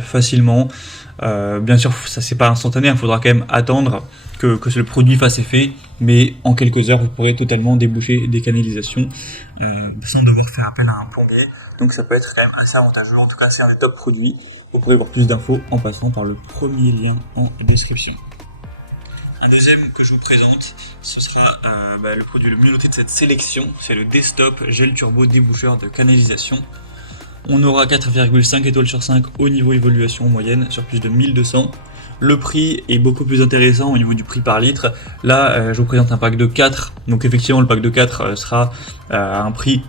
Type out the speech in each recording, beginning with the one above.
facilement. Bien sûr, ça c'est pas instantané, il faudra quand même attendre que le produit fasse effet, mais en quelques heures, vous pourrez totalement déboucher des canalisations sans devoir faire appel à un plombier. Donc ça peut être quand même assez avantageux, en tout cas c'est un des top produits. Vous pourrez voir plus d'infos en passant par le premier lien en description. Un deuxième que je vous présente, ce sera le produit le mieux noté de cette sélection, c'est le Desktop Gel Turbo Déboucheur de canalisation. On aura 4,5 étoiles sur 5 au niveau évaluation moyenne sur plus de 1200. Le prix est beaucoup plus intéressant au niveau du prix par litre. Là, je vous présente un pack de 4. Donc effectivement, le pack de 4 sera à un prix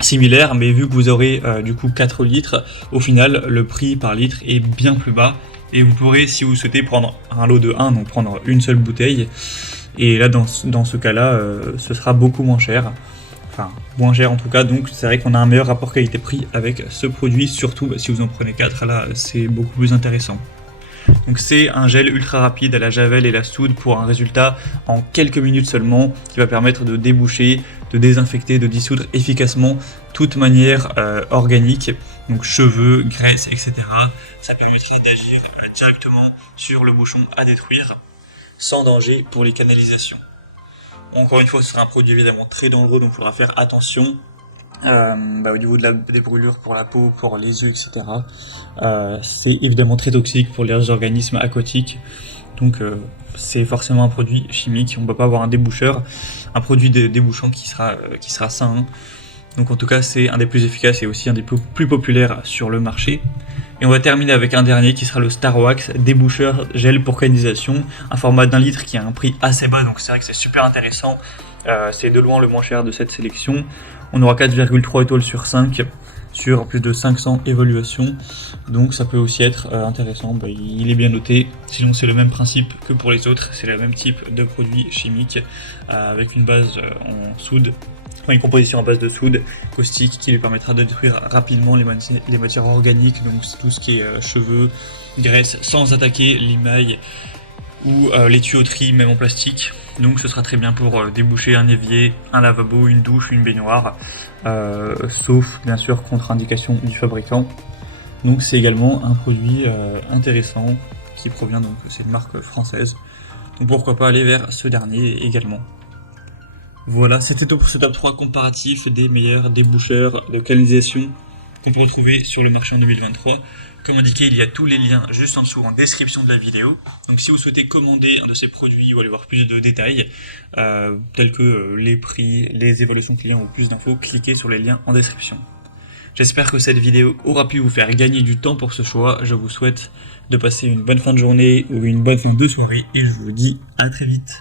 similaire, mais vu que vous aurez du coup 4 litres, au final, le prix par litre est bien plus bas. Et vous pourrez, si vous souhaitez, prendre un lot de 1, donc prendre une seule bouteille. Et là, dans ce cas-là, ce sera beaucoup moins cher. Enfin, moins cher en tout cas, donc c'est vrai qu'on a un meilleur rapport qualité-prix avec ce produit, surtout si vous en prenez 4, là c'est beaucoup plus intéressant. Donc c'est un gel ultra rapide à la javel et la soude pour un résultat en quelques minutes seulement, qui va permettre de déboucher, de désinfecter, de dissoudre efficacement toute manière organique, donc cheveux, graisse, etc. Ça permettra d'agir directement sur le bouchon à détruire, sans danger pour les canalisations. Encore une fois, ce sera un produit évidemment très dangereux, donc il faudra faire attention au niveau des brûlures pour la peau, pour les yeux, etc. C'est évidemment très toxique pour les organismes aquatiques, donc c'est forcément un produit chimique. On ne peut pas avoir un déboucheur, un produit débouchant qui sera sain. Hein. Donc en tout cas, c'est un des plus efficaces et aussi un des plus populaires sur le marché. Et on va terminer avec un dernier qui sera le Star Wax déboucheur gel pour canalisation, un format d'1 litre qui a un prix assez bas, donc c'est vrai que c'est super intéressant. C'est de loin le moins cher de cette sélection. On aura 4,3 étoiles sur 5 sur plus de 500 évaluations, donc ça peut aussi être intéressant. Il est bien noté, sinon c'est le même principe que pour les autres, c'est le même type de produit chimique avec une base en soude. Une composition à base de soude caustique qui lui permettra de détruire rapidement les matières organiques, donc tout ce qui est cheveux, graisse, sans attaquer l'émail ou les tuyauteries, même en plastique. Donc ce sera très bien pour déboucher un évier, un lavabo, une douche, une baignoire, sauf bien sûr contre-indication du fabricant. Donc c'est également un produit intéressant qui provient, donc c'est une marque française. Donc pourquoi pas aller vers ce dernier également. Voilà, c'était tout pour ce top 3 comparatif des meilleurs déboucheurs de canalisation qu'on peut retrouver sur le marché en 2023. Comme indiqué, il y a tous les liens juste en dessous en description de la vidéo. Donc si vous souhaitez commander un de ces produits ou aller voir plus de détails, tels que les prix, les évaluations clients ou plus d'infos, cliquez sur les liens en description. J'espère que cette vidéo aura pu vous faire gagner du temps pour ce choix. Je vous souhaite de passer une bonne fin de journée ou une bonne fin de soirée et je vous dis à très vite.